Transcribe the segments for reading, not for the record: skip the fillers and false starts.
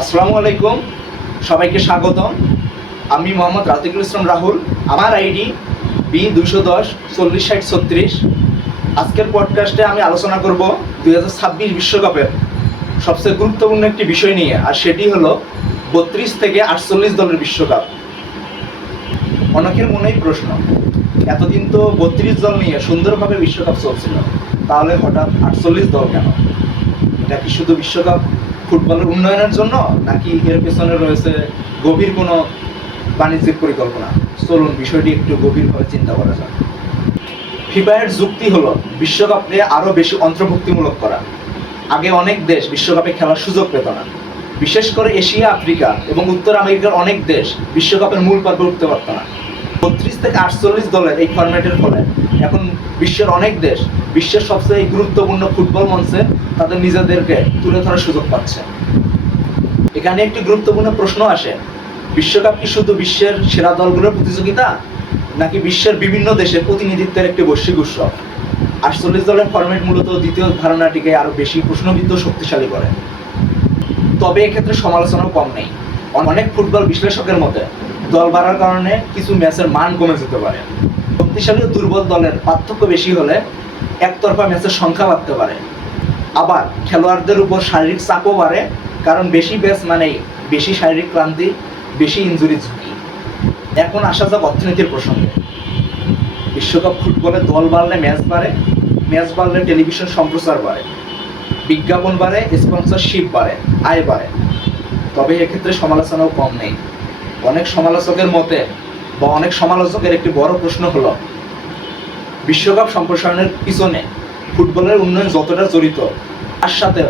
আসসালামু আলাইকুম, সবাইকে স্বাগতম। আমি মোহাম্মদ রাতিকুল ইসলাম রাহুল। আমার আইডি B210 4060 36। আজকের পডকাস্টে আমি আলোচনা করব 2026 বিশ্বকাপের সবচেয়ে গুরুত্বপূর্ণ একটি বিষয় নিয়ে, আর সেটি হলো 32 থেকে 48 দলের বিশ্বকাপ। অনেকের মনেই প্রশ্ন, এতদিন তো 32 দল নিয়ে সুন্দরভাবে বিশ্বকাপ চলছিল, তাহলে হঠাৎ 48 দল কেন? এটা কি শুধু বিশ্বকাপ ফুটবলের উন্নয়নের জন্য, নাকি এর পেছনে রয়েছে গভীর কোনো বাণিজ্যিক পরিকল্পনা? চলুন বিষয়টি একটু গভীরভাবে চিন্তা করা যাক। ফিফার যুক্তি হলো বিশ্বকাপকে আরও বেশি অন্তর্ভুক্তিমূলক করা। আগে অনেক দেশ বিশ্বকাপে খেলার সুযোগ পেত না, বিশেষ করে এশিয়া, আফ্রিকা এবং উত্তর আমেরিকার অনেক দেশ বিশ্বকাপের মূল পর্বে উঠতে পারত না। 32 থেকে 48 দলের এই ফরম্যাটের ফলে এখন বিশ্বের অনেক দেশ বিশ্বের সবচেয়ে গুরুত্বপূর্ণ ফুটবল মঞ্চে তাদের নিজেদেরকে তুলে ধরার সুযোগ পাচ্ছে। এখানে একটি গুরুত্বপূর্ণ প্রশ্ন আসে, বিশ্বকাপ কি শুধু বিশ্বের সেরা দলগুলোর প্রতিযোগিতা, নাকি বিশ্বের বিভিন্ন দেশের প্রতিনিধিত্বের একটি বৈশ্বিক উৎসব? 48 দলের ফরম্যাট মূলত দ্বিতীয় ধারণাটিকে আরও বেশি প্রশ্নবিদ্ধ শক্তিশালী করে। তবে এক্ষেত্রে সমালোচনাও কম নেই। অনেক ফুটবল বিশ্লেষকের মতে দল বাড়ার কারণে কিছু ম্যাচের মান কমে যেতে পারে। শক্তিশালী ও দুর্বল দলের পার্থক্য বেশি হলে একতরফা ম্যাচের সংখ্যা বাড়তে পারে। আবার খেলোয়াড়দের উপর শারীরিক চাপও বাড়ে, কারণ বেশি ম্যাচ মানেই বেশি শারীরিক ক্লান্তি, বেশি ইনজুরি ঝুঁকি। এখন আসা যাক অর্থনীতির প্রসঙ্গে। বিশ্বকাপ ফুটবলে দল বাড়লে ম্যাচ বাড়ে, ম্যাচ বাড়লে টেলিভিশন সম্প্রচার বাড়ে, বিজ্ঞাপন বাড়ে, স্পন্সরশিপ বাড়ে, আয় বাড়ে। তবে এক্ষেত্রে সমালোচনাও কম নেই। অনেক সমালোচকের একটি বড় প্রশ্ন হলো, বিশ্বকাপ সম্প্রসারণের পিছনে ফুটবলের উন্নয়ন যতটা জড়িত, তার সাথে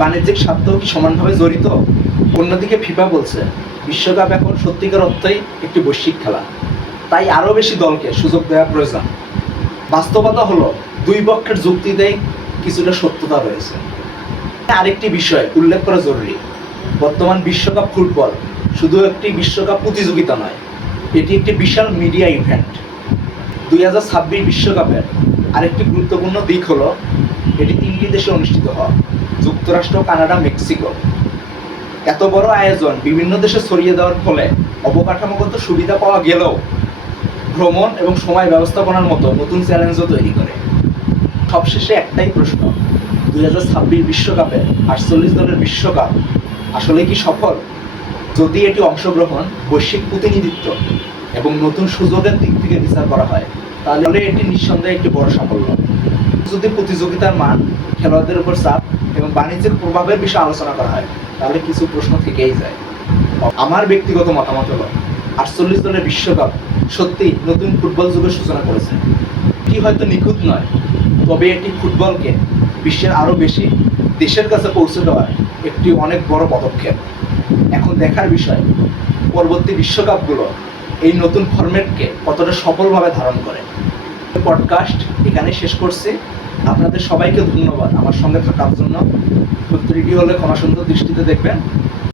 বাণিজ্যিক স্বার্থও কি সমানভাবে জড়িত? অন্যদিকে ফিফা বলছে বিশ্বকাপ এখন সত্যিকার অর্থেই একটি বৈশ্বিক খেলা, তাই আরও বেশি দলকে সুযোগ দেওয়া প্রয়োজন। বাস্তবতা হলো দুই পক্ষের যুক্তিতেই কিছুটা সত্যতা রয়েছে। আরেকটি বিষয় উল্লেখ করা জরুরি, বর্তমান বিশ্বকাপ ফুটবল শুধু একটি বিশ্বকাপ প্রতিযোগিতা নয়, এটি একটি বিশাল মিডিয়া ইভেন্ট। 2026 বিশ্বকাপের আরেকটি গুরুত্বপূর্ণ দিক হলো এটি 3টি দেশে অনুষ্ঠিত হয়, যুক্তরাষ্ট্র, কানাডা, মেক্সিকো। এত বড় আয়োজন বিভিন্ন দেশে ছড়িয়ে দেওয়ার ফলে অবকাঠামোগত সুবিধা পাওয়া গেলেও ভ্রমণ এবং সময় ব্যবস্থাপনার মতো নতুন চ্যালেঞ্জও তৈরি করে। সবশেষে একটাই প্রশ্ন, 2026 বিশ্বকাপে 48 দলের বিশ্বকাপ আসলে কি সফল? যদি এটি অংশগ্রহণ, বৈশ্বিক প্রতিনিধিত্ব এবং নতুন সুযোগের দিক থেকে বিচার করা হয়, তাহলে এটি নিঃসন্দেহে একটি বড় সাফল্য। যদি প্রতিযোগিতার মান, খেলোয়াড়দের উপর চাপ এবং বাণিজ্যিক প্রভাবের বিষয়ে আলোচনা করা হয়, তাহলে কিছু প্রশ্ন থেকেই যায়। আমার ব্যক্তিগত মতামত হলো 48 দলের বিশ্বকাপ সত্যি নতুন ফুটবল যুগের সূচনা করেছে। এটি হয়তো নিখুঁত নয়, তবে এটি ফুটবলকে বিশ্বের আরও বেশি দেশের কাছে পৌঁছে দেওয়ার একটি অনেক বড় পদক্ষেপ। এখন দেখার বিষয় পরবর্তী বিশ্বকাপগুলো এই নতুন ফরম্যাটকে কতটা সফলভাবে ধারণ করে। পডকাস্ট এখানে শেষ করছি। আপনাদের সবাইকে ধন্যবাদ আমার সঙ্গে থাকার জন্য। ত্রুটি হলে ক্ষমা সুন্দর দৃষ্টিতে দেখবেন।